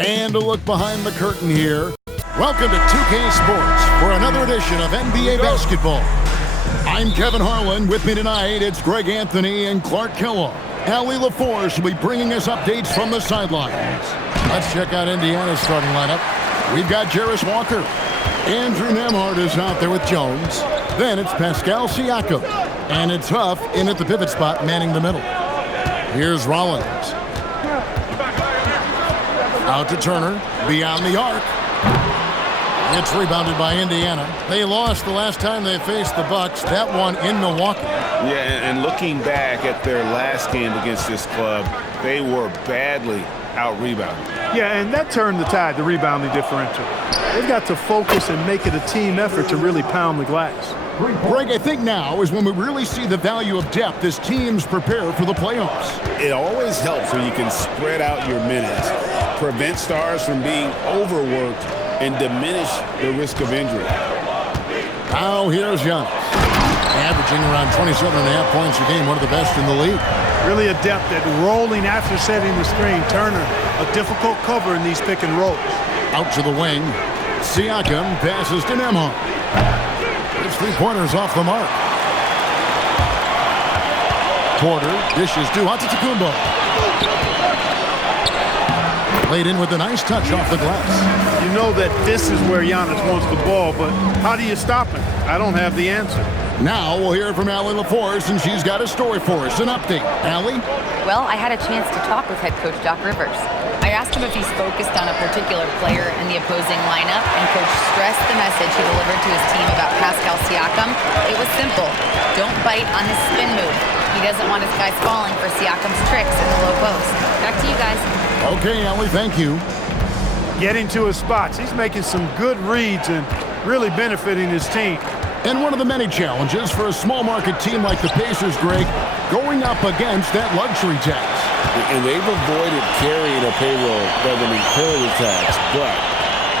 And a look behind the curtain here. Welcome to 2K Sports for another edition of NBA basketball. I'm Kevin Harlan. With me tonight, it's Greg Anthony and Clark Kellogg. Allie LaForce will be bringing us updates from the sidelines. Let's check out Indiana's starting lineup. We've got Jarris Walker. Andrew Nembhard is out there with Jones. Then it's Pascal Siakam. And it's Huff in at the pivot spot, manning the middle. Here's Rollins. Out to Turner, beyond the arc. It's rebounded by Indiana. They lost the last time they faced the Bucks, that one in Milwaukee. Yeah, and looking back at their last game against this club, they were badly out-rebounded. Yeah, and that turned the tide, the rebounding differential. They've got to focus and make it a team effort to really pound the glass. Greg, I think now is when we really see the value of depth as teams prepare for the playoffs. It always helps when you can spread out your minutes, prevent stars from being overworked, and diminish the risk of injury. Now here's Giannis, averaging around 27.5 points a game, one of the best in the league. Really adept at rolling after setting the screen. Turner, a difficult cover in these pick and rolls. Out to the wing. Siakam passes to Nembhard. His three-pointers off the mark. Porter dishes to Antetokounmpo. Laid in with a nice touch off the glass. You know that this is where Giannis wants the ball, but how do you stop him? I don't have the answer. Now we'll hear from Allie LaForce, and she's got a story for us. An update. Allie? Well, I had a chance to talk with head coach Doc Rivers. I asked him if he's focused on a particular player in the opposing lineup, and coach stressed the message he delivered to his team about Pascal Siakam. It was simple. Don't bite on his spin move. He doesn't want his guys falling for Siakam's tricks in the low post. Back to you guys. Okay, Allie, thank you. Getting to his spots. He's making some good reads and really benefiting his team. And one of the many challenges for a small market team like the Pacers, Greg, going up against that luxury tax. And they've avoided carrying a payroll that would incur the tax, but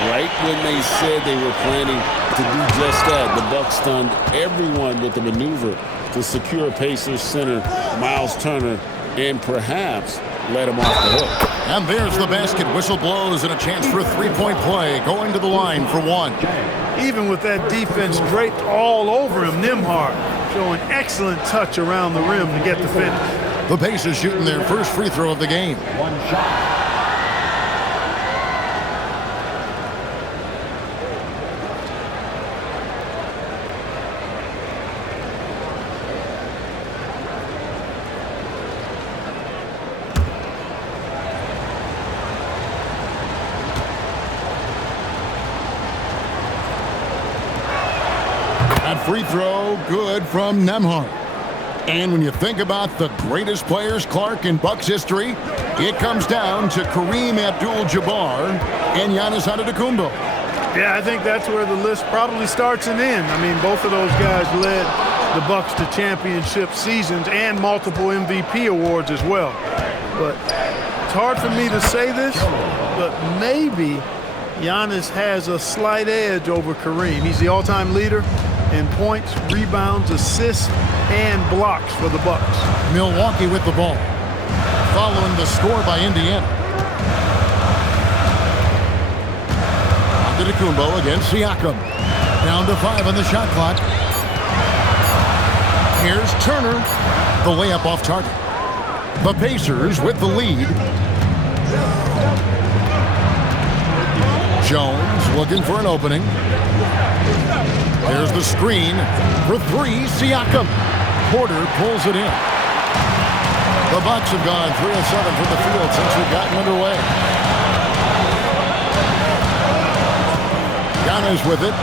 right when they said they were planning to do just that, the Bucks stunned everyone with the maneuver to secure Pacers center Miles Turner and perhaps let him off the hook. And there's the basket. Whistle blows and a chance for a three-point play. Going to the line for one. Even with that defense draped all over him, Nembhard showing excellent touch around the rim to get the finish. The Pacers shooting their first free throw of the game. One shot. Free throw, good from Nembhard. And when you think about the greatest players, Clark, in Bucks history, it comes down to Kareem Abdul-Jabbar and Giannis Antetokounmpo. Yeah, I think that's where the list probably starts and ends. I mean, both of those guys led the Bucks to championship seasons and multiple MVP awards as well. But it's hard for me to say this, but maybe Giannis has a slight edge over Kareem. He's the all-time leader in points, rebounds, assists, and blocks for the Bucks. Milwaukee with the ball, following the score by Indiana. Antetokounmpo against Siakam. Down to 5 on the shot clock. Here's Turner. The layup off target. The Pacers with the lead. Jones looking for an opening. There's the screen for 3, Siakam. Porter pulls it in. The Bucks have gone 3 of 7 from the field since we've gotten underway. Giannis with it.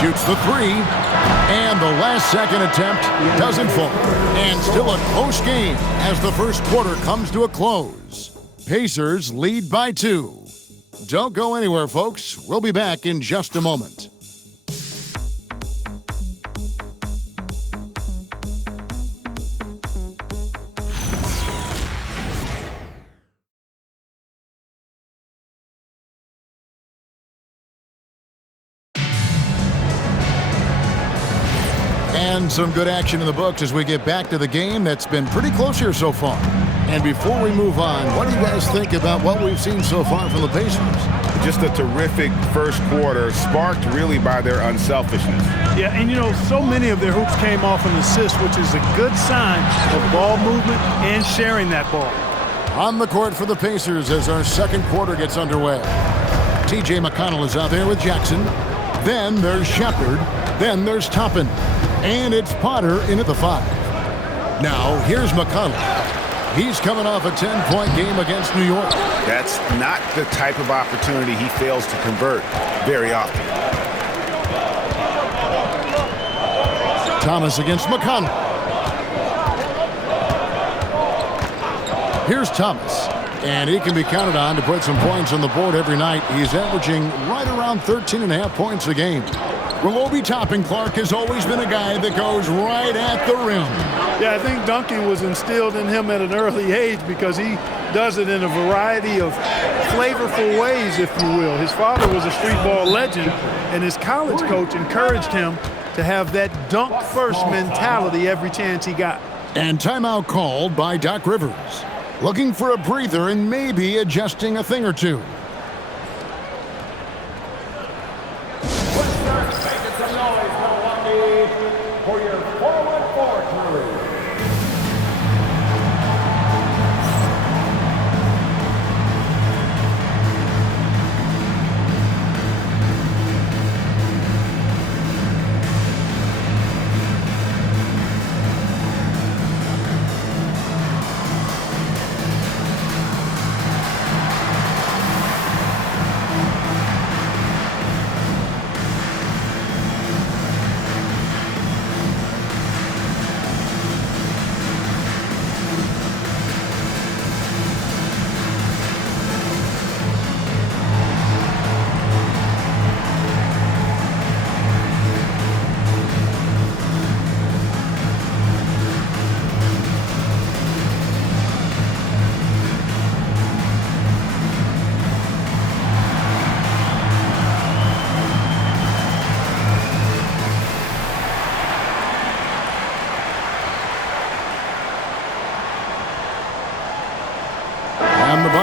Shoots the 3. And the last second attempt doesn't fall. And still a close game as the first quarter comes to a close. Pacers lead by 2. Don't go anywhere, folks. We'll be back in just a moment. And some good action in the books as we get back to the game that's been pretty close here so far. And before we move on, what do you guys think about what we've seen so far from the Pacers? Just a terrific first quarter, sparked really by their unselfishness. Yeah, and so many of their hoops came off an assist, which is a good sign of ball movement and sharing that ball. On the court for the Pacers as our second quarter gets underway. T.J. McConnell is out there with Jackson. Then there's Shepard. Then there's Toppin. And it's Potter in at the 5. Now, here's McConnell. He's coming off a 10-point game against New York. That's not the type of opportunity he fails to convert very often. Thomas against McConnell. Here's Thomas. And he can be counted on to put some points on the board every night. He's averaging right around 13.5 points a game. Obi Toppin, Clark, has always been a guy that goes right at the rim. Yeah, I think dunking was instilled in him at an early age because he does it in a variety of flavorful ways, if you will. His father was a street ball legend, and his college coach encouraged him to have that dunk-first mentality every chance he got. And timeout called by Doc Rivers. Looking for a breather and maybe adjusting a thing or two. Making some noise, Milwaukee, for your forward crew.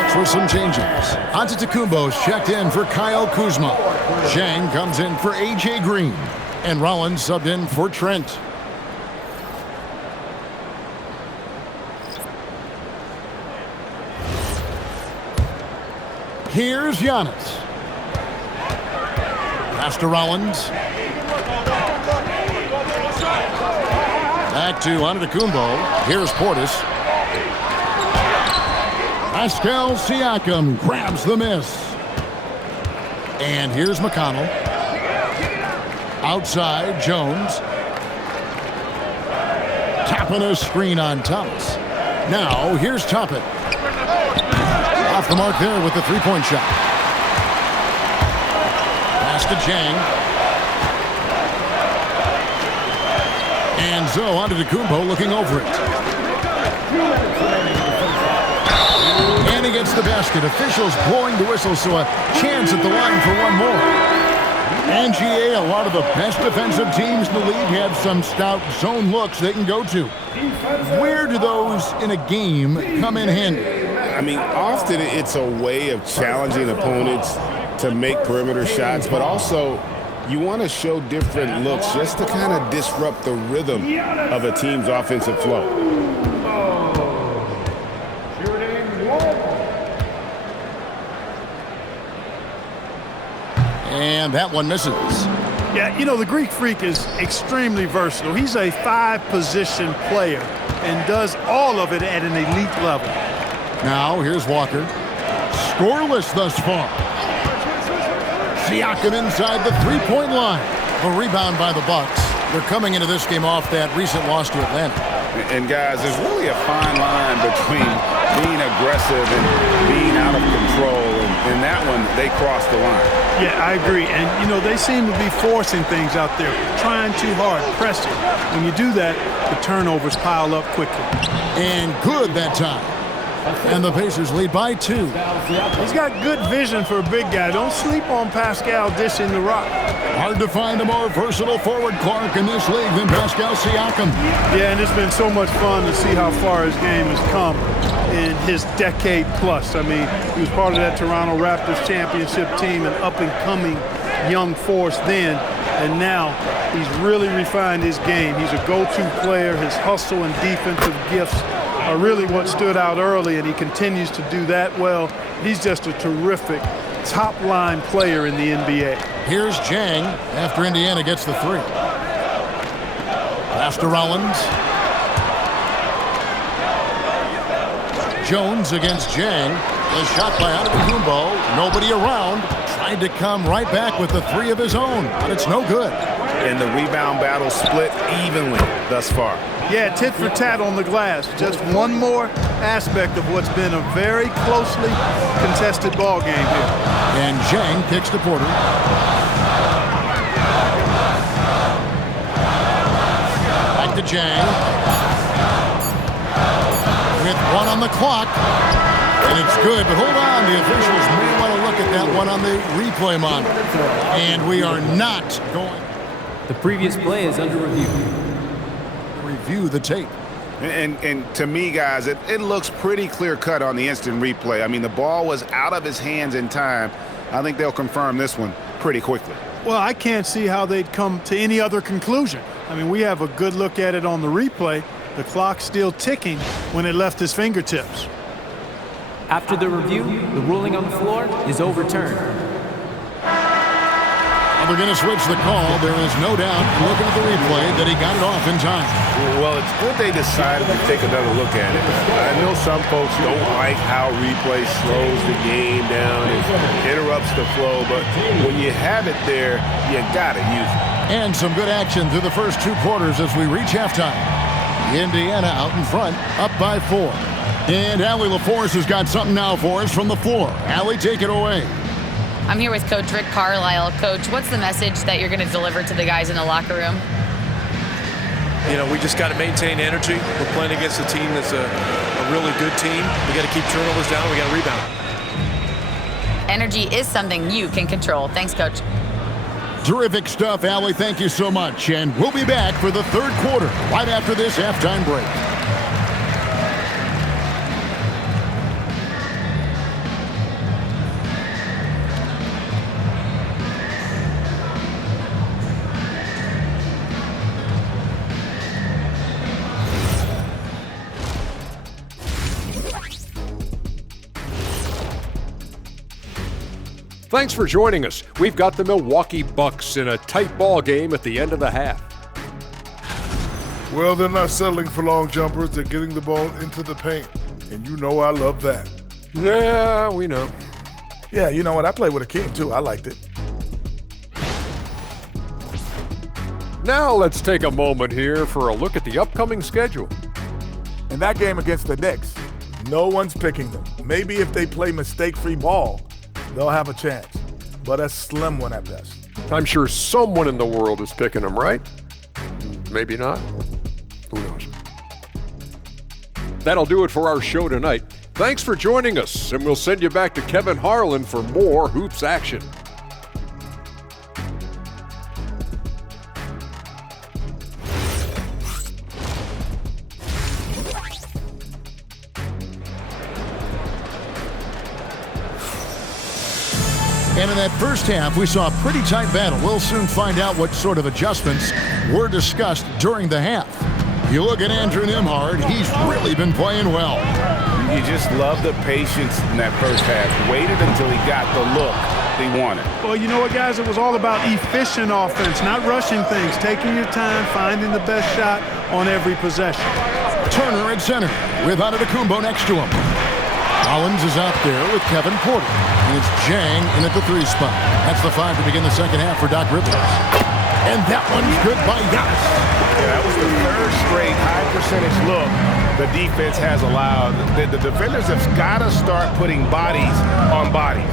For some changes. Antetokounmpo's checked in for Kyle Kuzma. Zhang comes in for A.J. Green. And Rollins subbed in for Trent. Here's Giannis. Pass to Rollins. Back to Antetokounmpo. Here's Portis. Pascal Siakam grabs the miss. And here's McConnell. Outside, Jones. Tapping a screen on Thomas. Now, here's Toppin. Off the mark there with the three-point shot. Pass to Zhang. And so Antetokounmpo looking over it. And he gets the basket. Officials blowing the whistle, so a chance at the line for one more. And GA, a lot of the best defensive teams in the league have some stout zone looks they can go to. Where do those in a game come in handy? I mean, often it's a way of challenging opponents to make perimeter shots, but also you want to show different looks just to kind of disrupt the rhythm of a team's offensive flow. And that one misses. Yeah, the Greek Freak is extremely versatile. He's a 5-position player and does all of it at an elite level. Now, here's Walker. Scoreless thus far. Siakam inside the three-point line. A rebound by the Bucks. They're coming into this game off that recent loss to Atlanta. And guys, there's really a fine line between being aggressive and being out of control. And that one, they crossed the line. Yeah, I agree. And, they seem to be forcing things out there, trying too hard, pressing. When you do that, the turnovers pile up quickly. And good that time. And the Pacers lead by 2. He's got good vision for a big guy. Don't sleep on Pascal dishing the rock. Hard to find a more versatile forward, Clark, in this league than Pascal Siakam. Yeah, and it's been so much fun to see how far his game has come in his decade plus. I mean, he was part of that Toronto Raptors championship team, an up-and-coming young force then, and now he's really refined his game. He's a go-to player. His hustle and defensive gifts are really what stood out early, and he continues to do that well. He's just a terrific top-line player in the NBA. Here's Jang after Indiana gets the 3. Pass to Rollins. Jones against Jang. A shot by Antetokounmpo. Nobody around. Tried to come right back with the 3 of his own, but it's no good. And the rebound battle split evenly thus far. Yeah, tit for tat on the glass. Just one more aspect of what's been a very closely contested ball game here. And Jang kicks to Porter. Back to Jang. With 1 on the clock. And it's good, but hold on. The officials may want to look at that one on the replay monitor. And we are not going. The previous play is under review. Review the tape. And to me, guys, it looks pretty clear-cut on the instant replay. I mean, the ball was out of his hands in time. I think they'll confirm this one pretty quickly. Well, I can't see how they'd come to any other conclusion. I mean, we have a good look at it on the replay. The clock's still ticking when it left his fingertips. After the review, the ruling on the floor is overturned. We're going to switch the call. There is no doubt, looking at the replay, that he got it off in time. Well, it's good they decided to take another look at it. I know some folks don't like how replay slows the game down and interrupts the flow, but when you have it there, you got to use it. And some good action through the first 2 quarters as we reach halftime. Indiana out in front, up by 4. And Allie LaForce has got something now for us from the floor. Allie, take it away. I'm here with Coach Rick Carlisle. Coach, what's the message that you're going to deliver to the guys in the locker room? You know, we just got to maintain energy. We're playing against a team that's a really good team. We got to keep turnovers down. We got to rebound. Energy is something you can control. Thanks, Coach. Terrific stuff, Allie. Thank you so much. And we'll be back for the 3rd quarter right after this halftime break. Thanks for joining us. We've got the Milwaukee Bucks in a tight ball game at the end of the half. Well, they're not settling for long jumpers. They're getting the ball into the paint. And you know I love that. Yeah, we know. Yeah, you know what? I played with a king, too. I liked it. Now let's take a moment here for a look at the upcoming schedule. In that game against the Knicks, no one's picking them. Maybe if they play mistake-free ball, they'll have a chance, but a slim one at best. I'm sure someone in the world is picking them, right? Maybe not. Who knows? That'll do it for our show tonight. Thanks for joining us, and we'll send you back to Kevin Harlan for more hoops action. And in that first half, we saw a pretty tight battle. We'll soon find out what sort of adjustments were discussed during the half. You look at Andrew Nembhard, he's really been playing well. You just love the patience in that first half. Waited until he got the look he wanted. Well, you know what, guys? It was all about efficient offense, not rushing things, taking your time, finding the best shot on every possession. Turner at center with Antetokounmpo next to him. Collins is out there with Kevin Porter. And it's Jang in at the 3 spot. That's the 5 to begin the second half for Doc Rivers. And that one's good by Giannis. Yeah, that was the 3rd straight high percentage look the defense has allowed. The defenders have got to start putting bodies on bodies.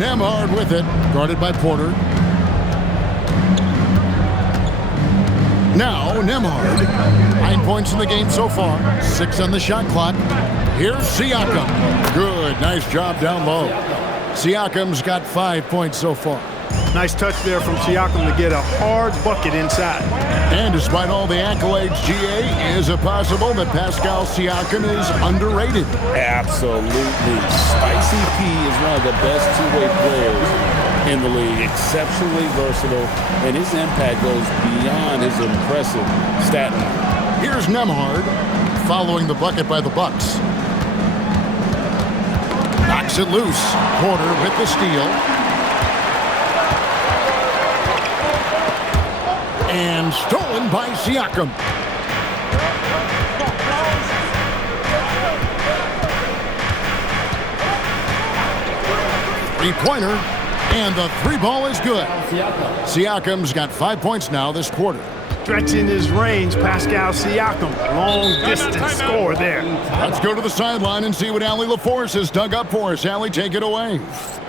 Nembhard with it, guarded by Porter. Now Nembhard, 9 points in the game so far, 6 on the shot clock. Here's Siakam. Good, nice job down low. Siakam's got 5 points so far. Nice touch there from Siakam to get a hard bucket inside. And despite all the accolades, GA, is it possible that Pascal Siakam is underrated? Absolutely. Spicy P is one of the best two-way players in the league. Exceptionally versatile, and his impact goes beyond his impressive stat line. Here's Nembhard following the bucket by the Bucks. Knocks it loose. Porter with the steal. And stolen by Siakam. Three-pointer, and the three ball is good. Siakam's got 5 points now this quarter. Stretching his range, Pascal Siakam. Long distance score there. Let's go to the sideline and see what Allie LaForce has dug up for us. Allie, take it away.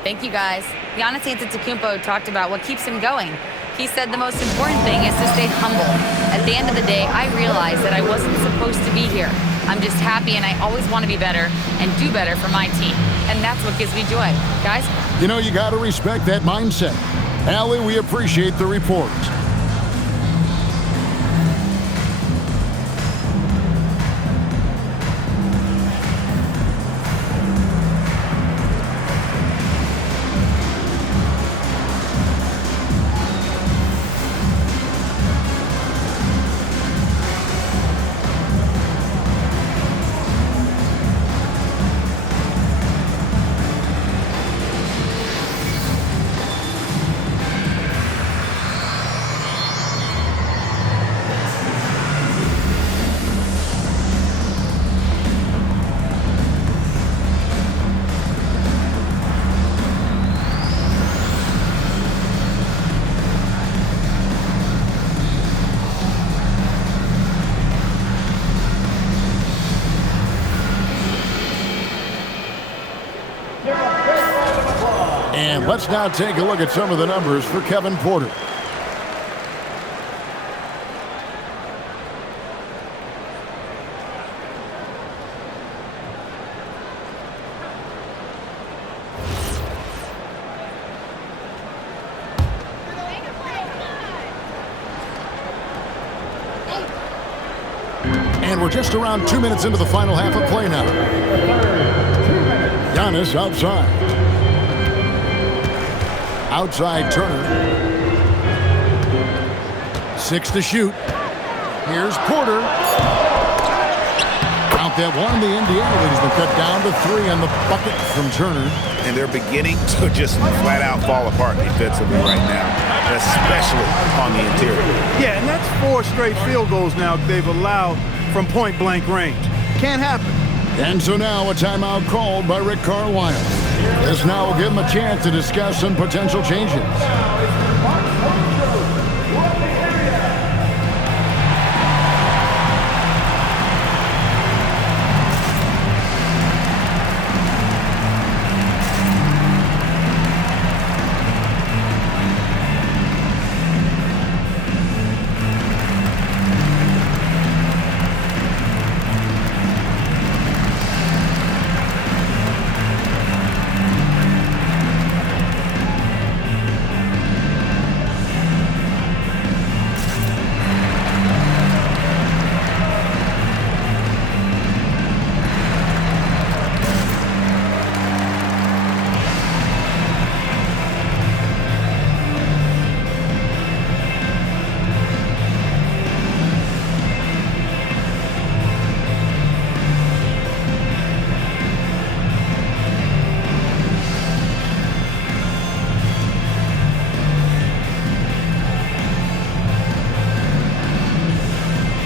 Thank you, guys. Giannis Antetokounmpo talked about what keeps him going. He said the most important thing is to stay humble. At the end of the day, I realized that I wasn't supposed to be here. I'm just happy, and I always want to be better and do better for my team. And that's what gives me joy. Guys? You know, you got to respect that mindset. Allie, we appreciate the report. And let's now take a look at some of the numbers for Kevin Porter. And we're just around 2 minutes into the final half of play now. Giannis outside. Outside Turner. 6 to shoot. Here's Porter. Count that one. The Indiana lead has been cut down to 3 on the bucket from Turner. And they're beginning to just flat out fall apart defensively right now, especially on the interior. Yeah, and that's 4 straight field goals now they've allowed from point-blank range. Can't happen. And so now a timeout called by Rick Carlisle. This now will give him a chance to discuss some potential changes.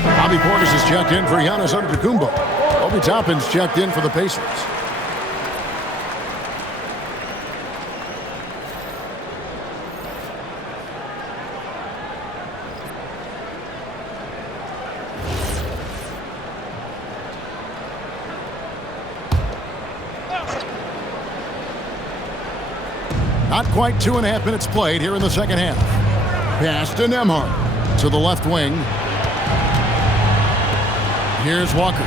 Bobby Portis has checked in for Giannis Antetokounmpo. Obi Toppin's checked in for the Pacers. Not quite 2.5 minutes played here in the second half. Pass to Nembhard to the left wing. Here's Walker.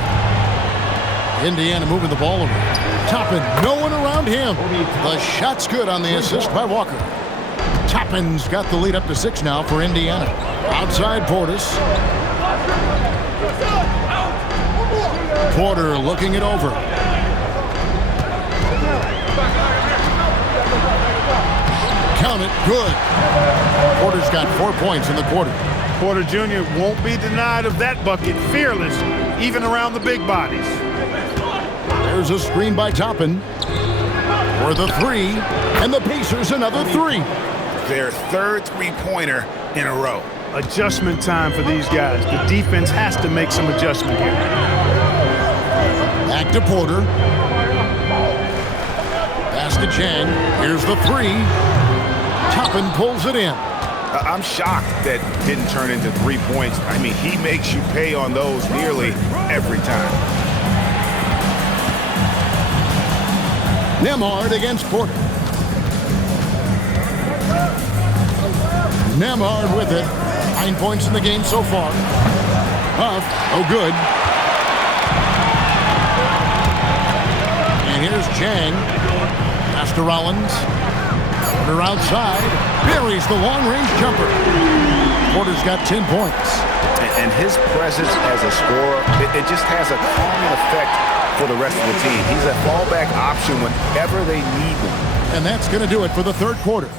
Indiana moving the ball around. Toppin, no one around him. The shot's good on the assist by Walker. Toppin's got the lead up to 6 now for Indiana. Outside Portis. Porter looking it over. Count it, good. Porter's got 4 points in the quarter. Porter Jr. won't be denied of that bucket. Fearless, even around the big bodies. There's a screen by Toppin for the 3, and the Pacers another 3. Their third three-pointer in a row. Adjustment time for these guys. The defense has to make some adjustment here. Back to Porter. Pass to Chang. Here's the 3. Toppin pulls it in. I'm shocked that didn't turn into 3 points. I mean, he makes you pay on those nearly every time. Nembhard against Porter. Nembhard with it. 9 points in the game so far. Huff, oh good. And here's Chang. Pass to Rollins. Porter outside. Buries the long-range jumper. Porter's got 10 points. And his presence as a scorer, it just has a calming effect for the rest of the team. He's a fallback option whenever they need him. And that's going to do it for the third quarter.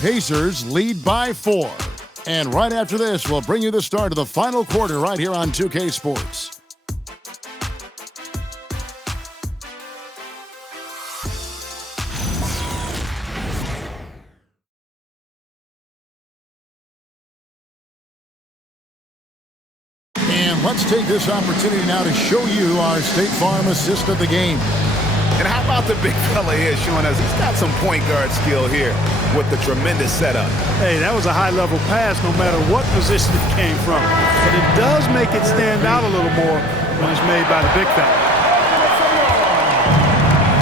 Pacers lead by 4. And right after this, we'll bring you the start of the final quarter right here on 2K Sports. And let's take this opportunity now to show you our State Farm assist of the game. And how about the big fella here showing us he's got some point guard skill here with the tremendous setup. Hey, that was a high-level pass no matter what position it came from. But it does make it stand out a little more when it's made by the big fella.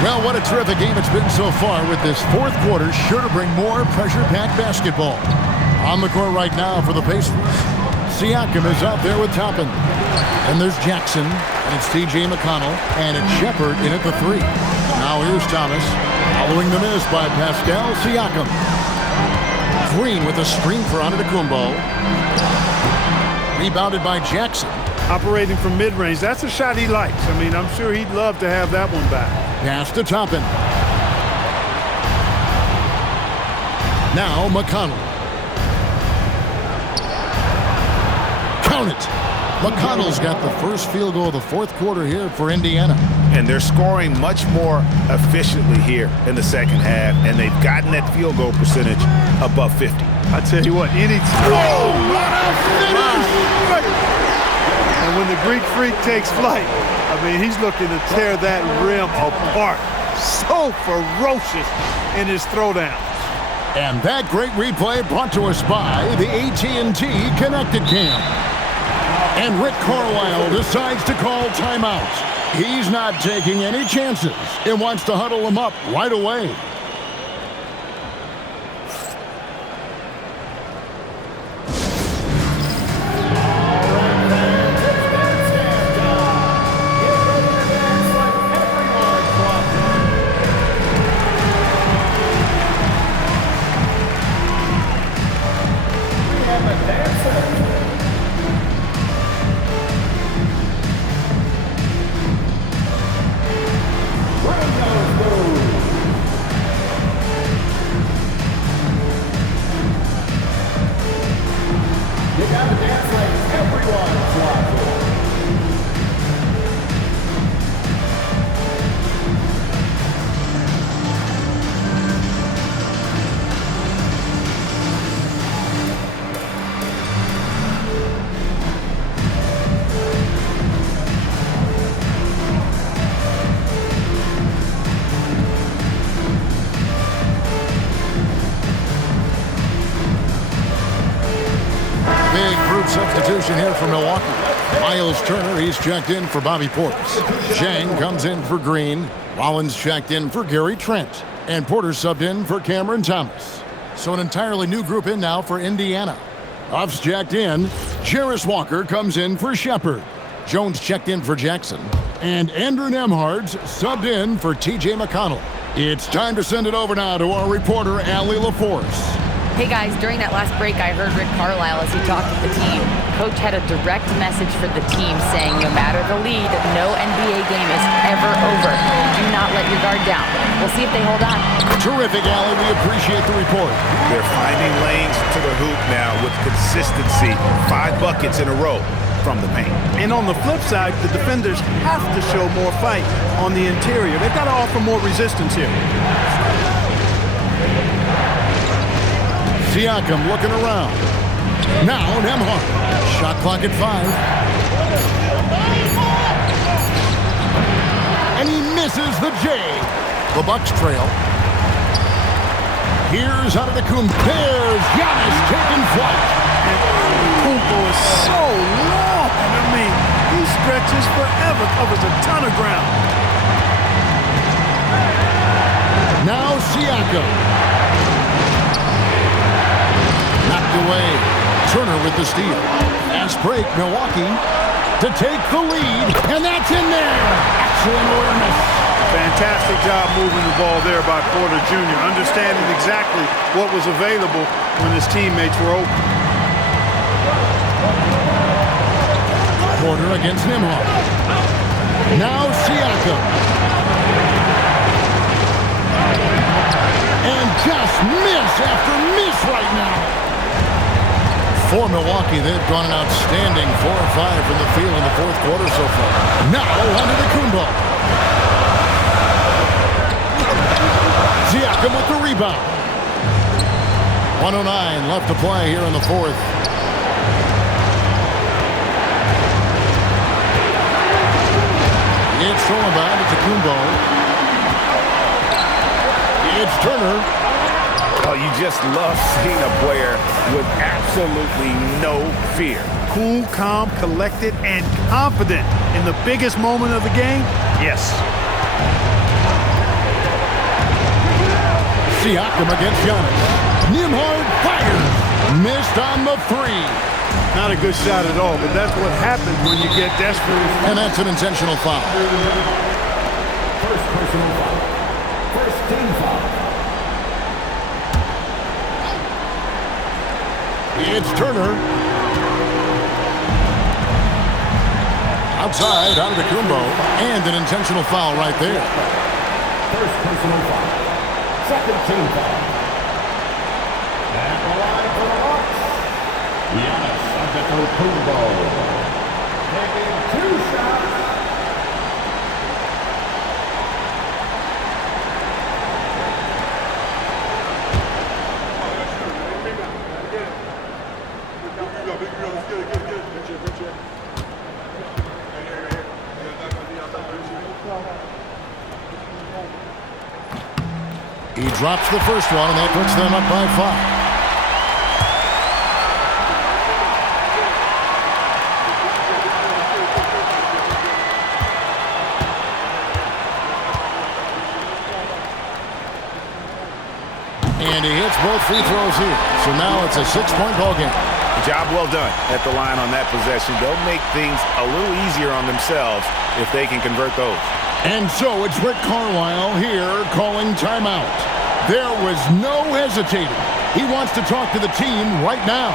Well, what a terrific game it's been so far, with this fourth quarter sure to bring more pressure-packed basketball. On the court right now for the Pacers, Siakam is out there with Toppin. And there's Jackson, and it's T.J. McConnell, and it's Shepard in at the 3. Now here's Thomas, following the miss by Pascal Siakam. Green with a screen for Antetokounmpo. Rebounded by Jackson. Operating from mid-range, that's a shot he likes. I mean, I'm sure he'd love to have that one back. Pass to Toppin. Now McConnell. Count it. McConnell's got the first field goal of the fourth quarter here for Indiana. And they're scoring much more efficiently here in the second half, and they've gotten that field goal percentage above 50. I tell you what, any oh, what a finish! And when the Greek Freak takes flight, I mean, he's looking to tear that rim apart. So ferocious in his throwdown. And that great replay brought to us by the AT&T Connected Cam. And Rick Carlisle decides to call timeout. He's not taking any chances and wants to huddle him up right away. Substitution here for Milwaukee. Miles Turner, he's checked in for Bobby Portis. Chang comes in for Green. Rollins checked in for Gary Trent. And Porter subbed in for Cameron Thomas. So an entirely new group in now for Indiana. Huff's checked in. Jarris Walker comes in for Shepard. Jones checked in for Jackson. And Andrew Nemhard's subbed in for T.J. McConnell. It's time to send it over now to our reporter, Allie LaForce. Hey guys, during that last break, I heard Rick Carlisle as he talked with the team. Coach had a direct message for the team saying no matter the lead, no NBA game is ever over. Do not let your guard down. We'll see if they hold on. Terrific, Allie. We appreciate the report. They're finding lanes to the hoop now with consistency. 5 buckets in a row from the paint. And on the flip side, the defenders have to show more fight on the interior. They've got to offer more resistance here. Siakam looking around. Now Nemhard. Shot clock at 5. And he misses the J. The Bucks trail. Here's Antetokounmpo. There's Giannis taking flight. Antetokounmpo is so long. I mean, he stretches forever, covers a ton of ground. Now Siakam. Knocked away. Turner with the steal. Fast break, Milwaukee to take the lead, and that's in there. Excellent awareness. Fantastic job moving the ball there by Porter Jr., understanding exactly what was available when his teammates were open. Porter against Nemhard. Now Siakam. And just miss after miss right now. For Milwaukee, they've gone an outstanding 4 or 5 from the field in the fourth quarter so far. Now Antetokounmpo. Siakam with the rebound. 1:09 left to play here in the fourth. It's thrown by Antetokounmpo. It's Turner. Oh, you just love seeing a player with absolutely no fear. Cool, calm, collected, and confident in the biggest moment of the game? Yes. Siakam against Giannis. Nemhard fires. Missed on the 3. Not a good shot at all, but that's what happens when you get desperate. And that's an intentional foul. First personal foul. First team foul. It's Turner. Outside, Antetokounmpo. And an intentional foul right there. First personal foul. Second team foul. At the line for the Bucks, Giannis Antetokounmpo. Taking 2 shots. He drops the first one, and that puts them up by 5. And he hits both free throws here. So now it's a 6-point ball game. Job well done at the line on that possession. They'll make things a little easier on themselves if they can convert those. And so it's Rick Carlisle here calling timeout. There was no hesitating. He wants to talk to the team right now.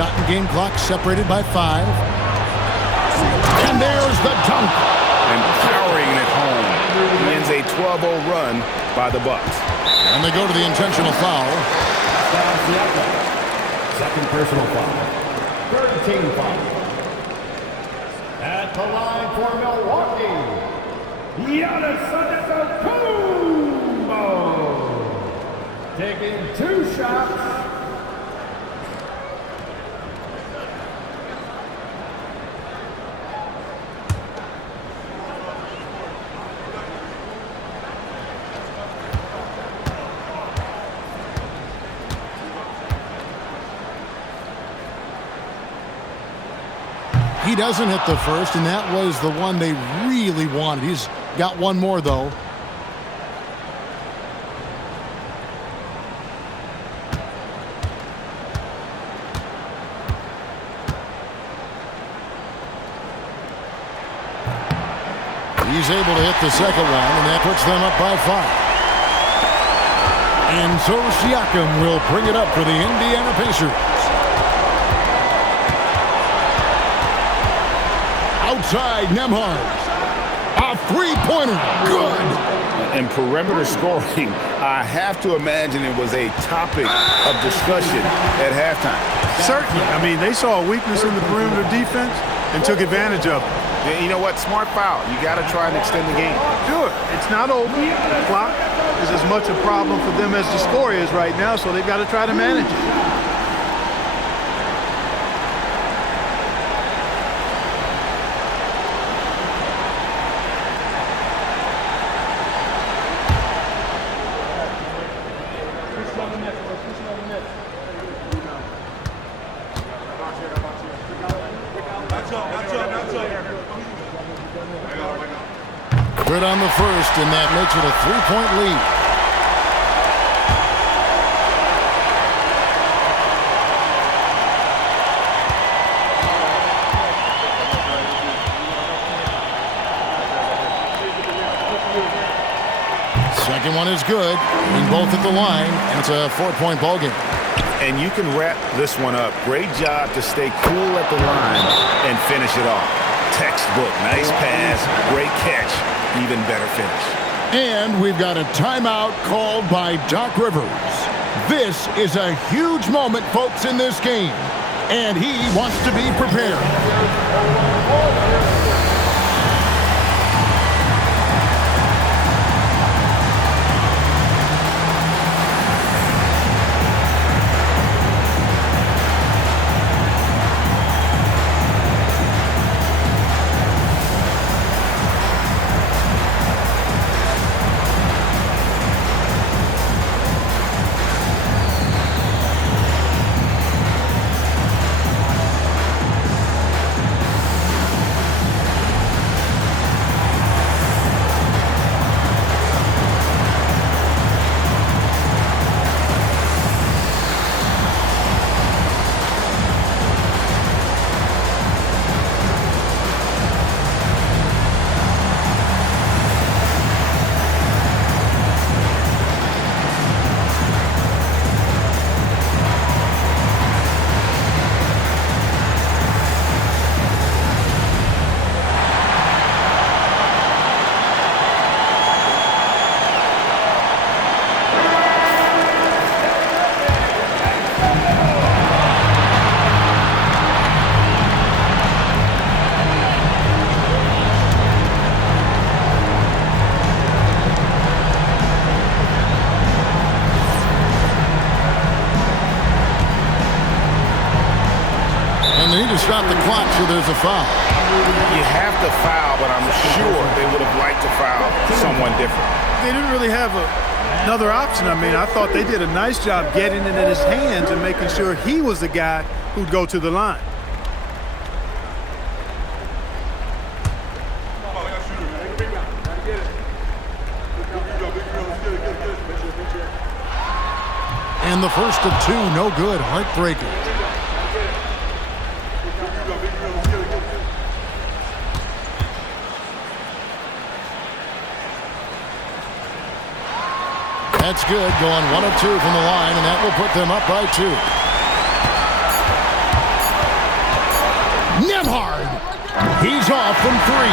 shot and game clock separated by 5. And there's the dunk. And powering it home. He ends a 12-0 run by the Bucks. And they go to the intentional foul. Second personal foul. Third team foul. At the line for Milwaukee, Giannis Antetokounmpo. Taking 2 shots. He doesn't hit the first, and that was the one they really wanted. He's got one more, though. He's able to hit the second one, and that puts them up by 5. And so Siakam will bring it up for the Indiana Pacers. Outside Nembhard. A three-pointer. Good. And perimeter scoring, I have to imagine it was a topic of discussion at halftime. Certainly. I mean, they saw a weakness in the perimeter defense and took advantage of it. And you know what? Smart foul. You got to try and extend the game. Sure. It's not over. The clock is as much a problem for them as the score is right now, so they've got to try to manage it. Good on the first, and that makes it a 3-point lead. Second one is good, and both at the line, and it's a 4-point ball game. And you can wrap this one up. Great job to stay cool at the line and finish it off. Textbook, nice pass, great catch, even better finish. And we've got a timeout called by Doc Rivers. This is a huge moment, folks, in this game, and he wants to be prepared. Stop the clock, so there's a foul. You have to foul, but I'm sure they would have liked to foul someone different. They didn't really have another option. I mean, I thought they did a nice job getting it in his hands and making sure he was the guy who'd go to the line. And the first of two, no good, heartbreaker. That's good, going 1 of 2 from the line, and that will put them up by 2. Nembhard. He's off from 3.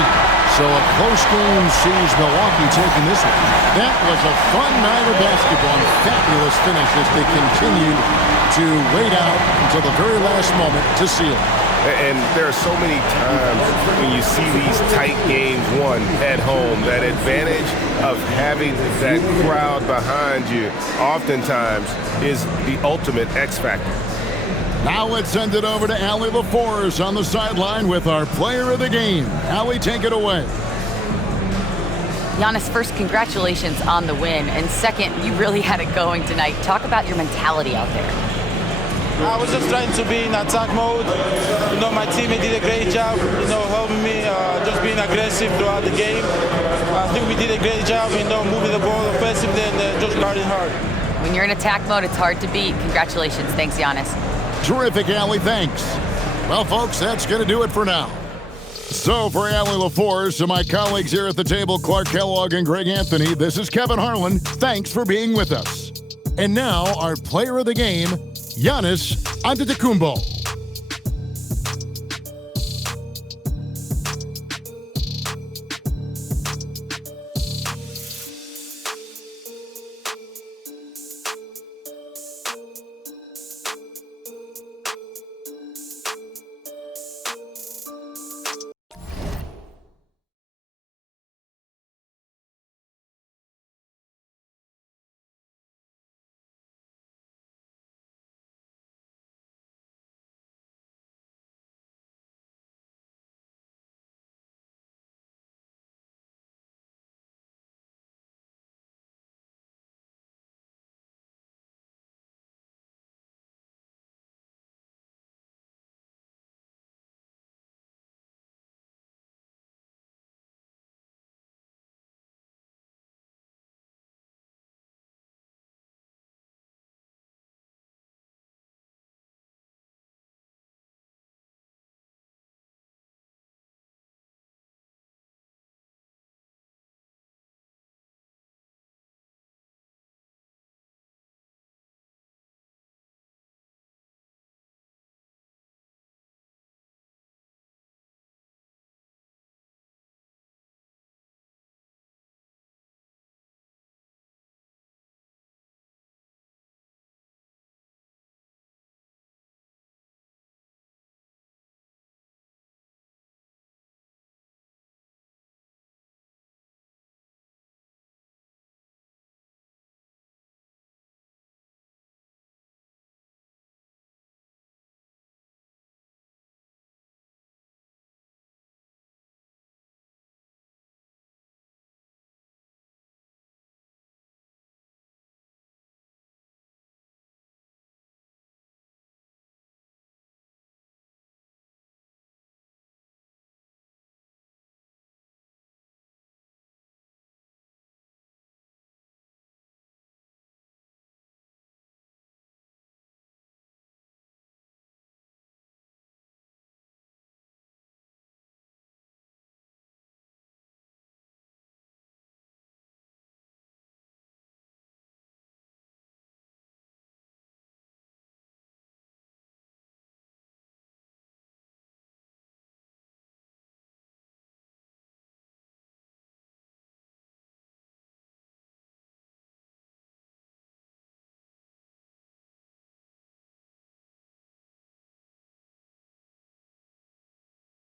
So a close game sees Milwaukee taking this one. That was a fun night of basketball and fabulous finish as they continued to wait out until the very last moment to seal it. And there are so many times when you see these tight games won at home, that advantage of having that crowd behind you oftentimes is the ultimate X factor. Now let's send it over to Allie LaForce on the sideline with our player of the game. Allie, take it away. Giannis, first, congratulations on the win. And second, you really had it going tonight. Talk about your mentality out there. I was just trying to be in attack mode. You know, my teammate did a great job, you know, helping me, just being aggressive throughout the game. I think we did a great job, you know, moving the ball offensively and just guarding hard. When you're in attack mode, it's hard to beat. Congratulations. Thanks, Giannis. Terrific, Allie. Thanks. Well, folks, that's going to do it for now. So for Allie LaForce and my colleagues here at the table, Clark Kellogg and Greg Anthony, this is Kevin Harlan. Thanks for being with us. And now, our player of the game, Giannis Antetokounmpo.